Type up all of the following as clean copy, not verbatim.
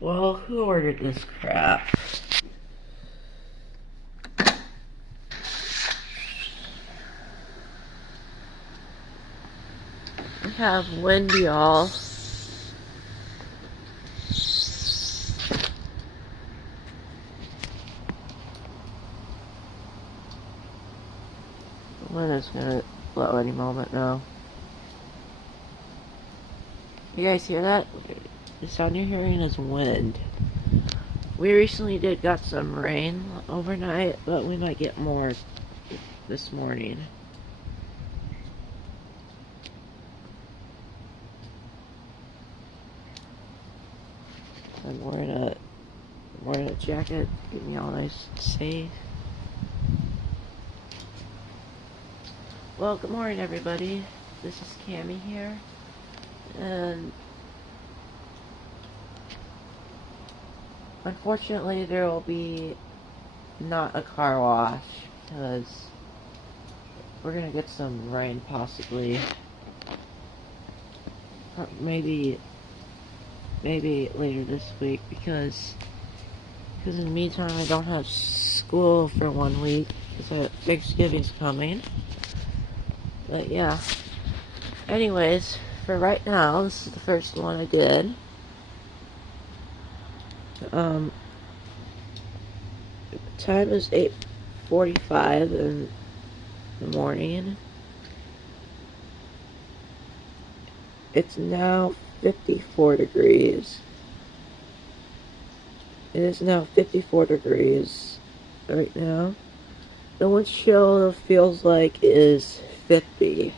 Well, who ordered this crap? We have wind, y'all. The wind is gonna blow any moment now. You guys hear that? The sound you're hearing is wind. We recently got some rain overnight, but we might get more this morning. I'm wearing a jacket, keeping me all nice and safe. Well, good morning, everybody. This is Cammie here, and unfortunately, there will be not a car wash because we're gonna get some rain, possibly. Maybe later this week because in the meantime I don't have school for 1 week because Thanksgiving's coming. But yeah. Anyways, for right now, this is the first one I did. The time is 8:45 in the morning. It's now 54 degrees. It is now 54 degrees right now. The wind chill feels like is 50.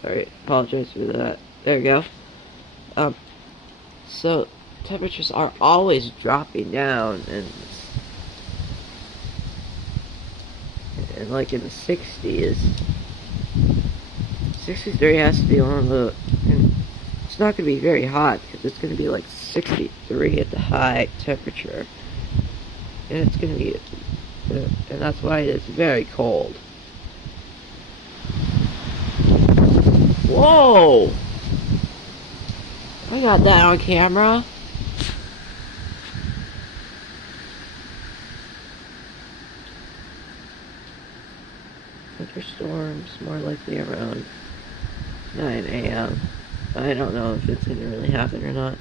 Sorry, apologize for that. There we go. So temperatures are always dropping down, and like in the 60s. 63 has to be one of the. It's not going to be very hot because it's going to be like 63 at the high temperature, and it's going to be, and that's why it's very cold. Whoa! I got that on camera. Thunderstorms more likely around 9 a.m. I don't know if it's gonna really happen or not.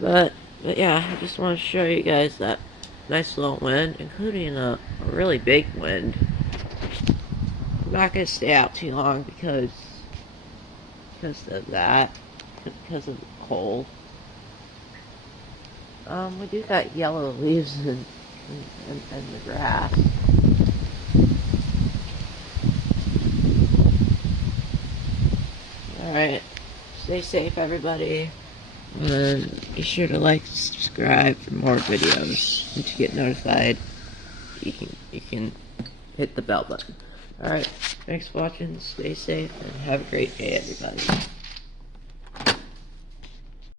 But yeah, I just want to show you guys that nice little wind, including a really big wind. I'm not gonna stay out too long because of that, because of the cold. We do got yellow leaves in the grass. Alright, stay safe, everybody, and be sure to like and subscribe for more videos, and to get notified you can hit the bell button. Alright, thanks for watching, stay safe, and have a great day, everybody.